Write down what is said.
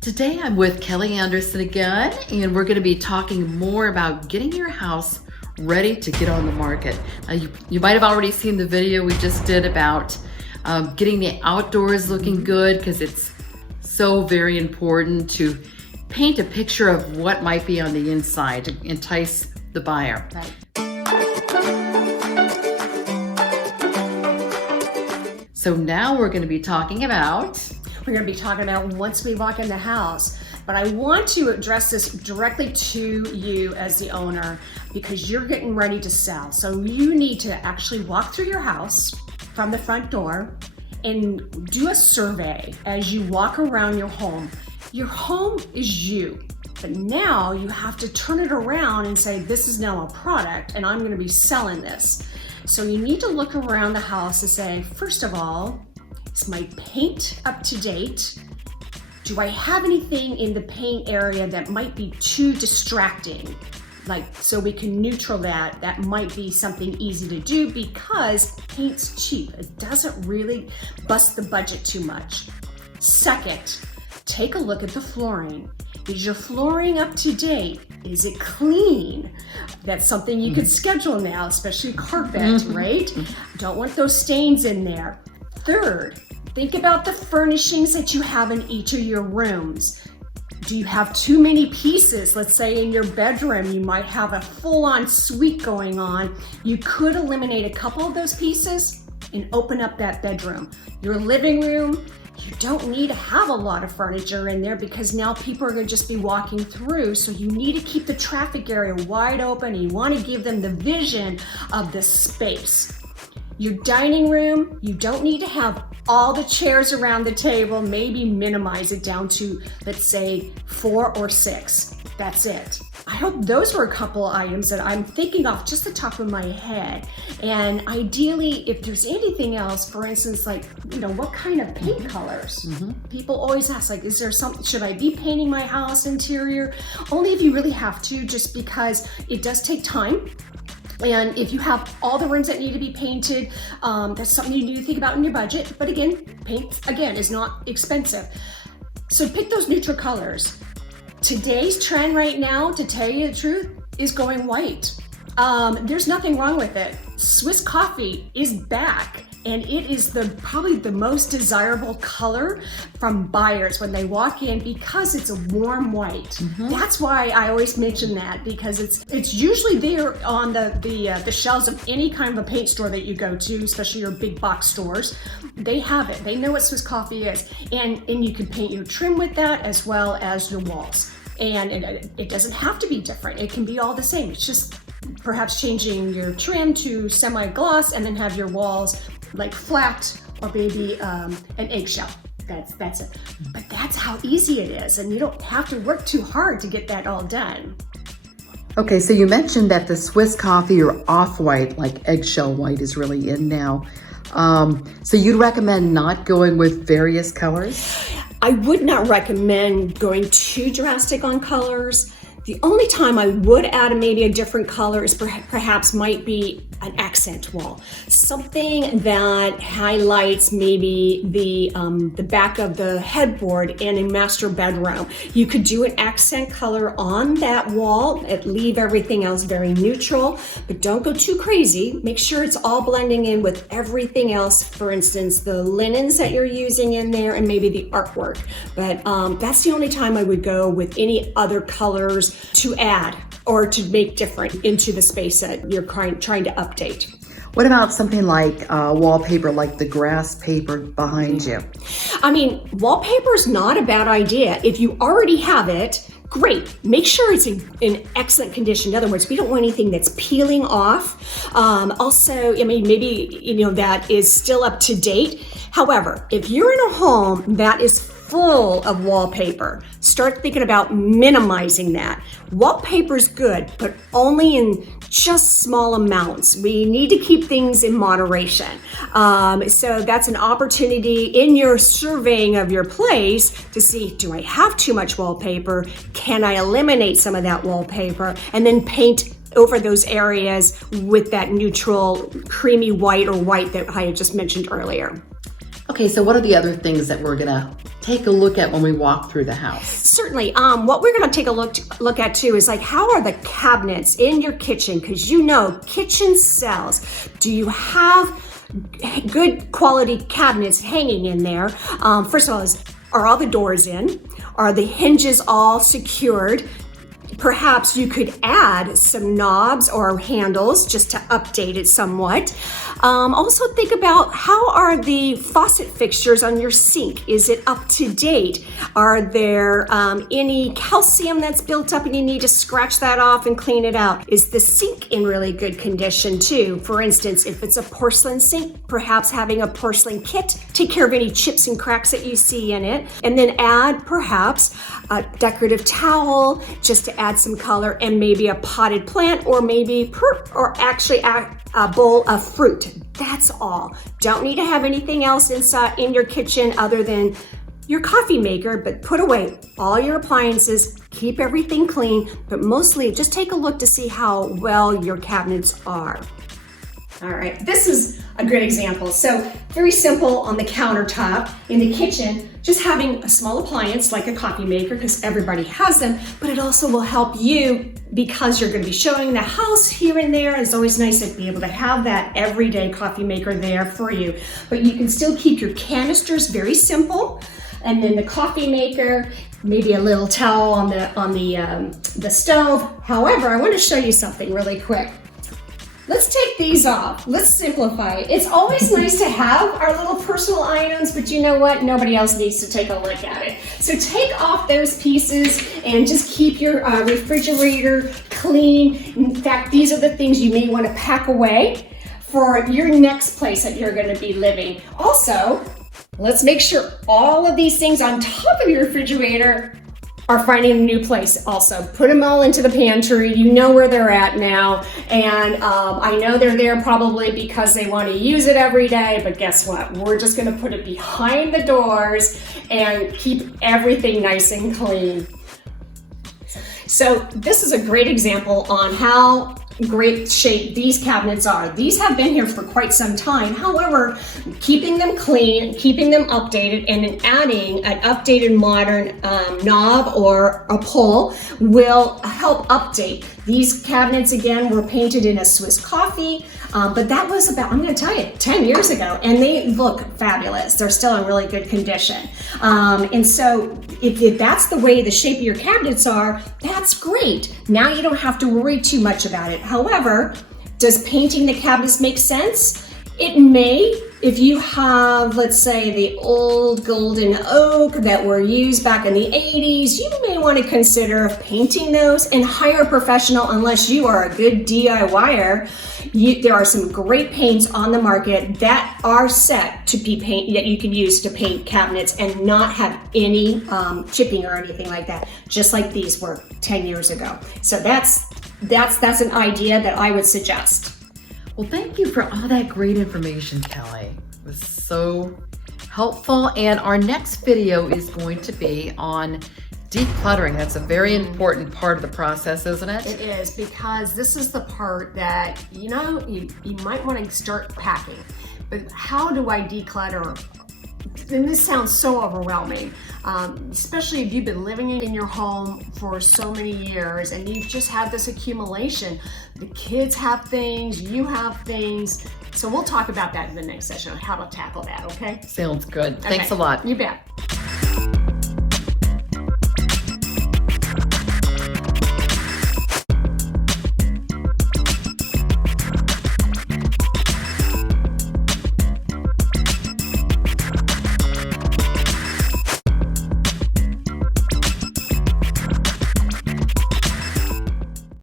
Today I'm with Kelley Anderson again, and we're going to be talking more about getting your house ready to get on the market. You might have already seen the video we just did about getting the outdoors looking good, because it's so very important to paint a picture of what might be on the inside to entice the buyer. Right. So now we're going to be talking about once we walk in the house. But I want to address this directly to you as the owner, because you're getting ready to sell. So you need to actually walk through your house from the front door and do a survey as you walk around your home. Your home is you, but now you have to turn it around and say, this is now a product and I'm going to be selling this. So you need to look around the house and say, first of all, is my paint up to date? Do I have anything in the paint area that might be too distracting? So we can neutral that. That might be something easy to do because paint's cheap. It doesn't really bust the budget too much. Second, take a look at the flooring. Is your flooring up to date? Is it clean? That's something you could schedule now, especially carpet, right? Don't want those stains in there. Third, think about the furnishings that you have in each of your rooms. Do you have too many pieces? Let's say in your bedroom, you might have a full-on suite going on. You could eliminate a couple of those pieces and open up that bedroom. Your living room, you don't need to have a lot of furniture in there because now people are going to just be walking through. So you need to keep the traffic area wide open. You want to give them the vision of the space. Your dining room, you don't need to have all the chairs around the table. Maybe minimize it down to, let's say, 4 or 6. That's it. I hope those were a couple items that I'm thinking off just the top of my head. And ideally, if there's anything else, for instance, what kind of paint colors? People always ask, is there something, should I be painting my house interior? Only if you really have to, just because it does take time. And if you have all the rooms that need to be painted, that's something you need to think about in your budget. But again, paint, is not expensive. So pick those neutral colors. Today's trend right now, to tell you the truth, is going white. There's nothing wrong with it. Swiss coffee is back, and it is probably the most desirable color from buyers when they walk in, because it's a warm white. That's why I always mention that, because it's usually there on the shelves of any kind of a paint store that you go to, especially your big box stores. They have it. They know what Swiss coffee is, and you can paint your trim with that as well as your walls. And it doesn't have to be different. It can be all the same. It's just perhaps changing your trim to semi-gloss and then have your walls like flat or maybe an eggshell. That's it. But that's how easy it is, and you don't have to work too hard to get that all done. Okay, so you mentioned that the Swiss coffee or off-white, like eggshell white, is really in now. So you'd recommend not going with various colors? I would not recommend going too drastic on colors. The only time I would add maybe a different color is perhaps might be an accent wall. Something that highlights maybe the back of the headboard in a master bedroom. You could do an accent color on that wall and leave everything else very neutral, but don't go too crazy. Make sure it's all blending in with everything else. For instance, the linens that you're using in there and maybe the artwork. But that's the only time I would go with any other colors to add or to make different into the space that you're trying to update. What about something like wallpaper, like the grass paper behind you? Wallpaper is not a bad idea. If you already have it, great. Make sure it's in excellent condition. In other words, we don't want anything that's peeling off. Also, maybe, that is still up to date. However, if you're in a home that is full of wallpaper, start thinking about minimizing that. Wallpaper's good, but only in just small amounts. We need to keep things in moderation. So that's an opportunity in your surveying of your place to see, do I have too much wallpaper? Can I eliminate some of that wallpaper? And then paint over those areas with that neutral creamy white or white that I had just mentioned earlier. Okay, so what are the other things that we're gonna take a look at when we walk through the house? Certainly. What we're going to take a look at too is like, how are the cabinets in your kitchen? Because you know, kitchen sells. Do you have good quality cabinets hanging in there? First of all, are all the doors in? Are the hinges all secured? Perhaps you could add some knobs or handles just to update it somewhat. Also think about, how are the faucet fixtures on your sink? Is it up to date? Are there any calcium that's built up and you need to scratch that off and clean it out? Is the sink in really good condition too? For instance, if it's a porcelain sink, perhaps having a porcelain kit, take care of any chips and cracks that you see in it, and then add perhaps a decorative towel just to add some color, and maybe a potted plant, or maybe a bowl of fruit. That's all. Don't need to have anything else inside in your kitchen other than your coffee maker, but put away all your appliances, keep everything clean, but mostly just take a look to see how well your cabinets are. All right, this is a good example. So very simple on the countertop in the kitchen, just having a small appliance like a coffee maker, because everybody has them, but it also will help you because you're going to be showing the house here and there. It's always nice to be able to have that everyday coffee maker there for you, but you can still keep your canisters very simple. And then the coffee maker, maybe a little towel on the stove. However, I want to show you something really quick. Let's take these off. Let's simplify it. It's always nice to have our little personal items, but you know what? Nobody else needs to take a look at it. So take off those pieces and just keep your refrigerator clean. In fact, these are the things you may want to pack away for your next place that you're going to be living. Also, let's make sure all of these things on top of your refrigerator are finding a new place. Also, put them all into the pantry. You know where they're at now. And I know they're there probably because they want to use it every day, but guess what? We're just going to put it behind the doors and keep everything nice and clean. So this is a great example on how great shape these cabinets are. These have been here for quite some time. However, keeping them clean, keeping them updated, and then adding an updated modern knob or a pull will help update. These cabinets, again, were painted in a Swiss coffee, but that was about, I'm going to tell you, 10 years ago, and they look fabulous. They're still in really good condition. And so if that's the way the shape of your cabinets are, that's great. Now you don't have to worry too much about it. However, does painting the cabinets make sense? It may. If you have, let's say, the old golden oak that were used back in the 80s, you may want to consider painting those and hire a professional unless you are a good DIYer. There are some great paints on the market that are set to be paint that you can use to paint cabinets and not have any chipping or anything like that, just like these were 10 years ago. So that's an idea that I would suggest. Well, thank you for all that great information, Kelley. It was so helpful. And our next video is going to be on decluttering. That's a very important part of the process, isn't it? It is, because this is the part that, you know, you might want to start packing. But how do I declutter? And this sounds so overwhelming, especially if you've been living in your home for so many years and you've just had this accumulation. The kids have things, you have things. So we'll talk about that in the next session on how to tackle that, okay? Sounds good. Okay. Thanks a lot. You bet.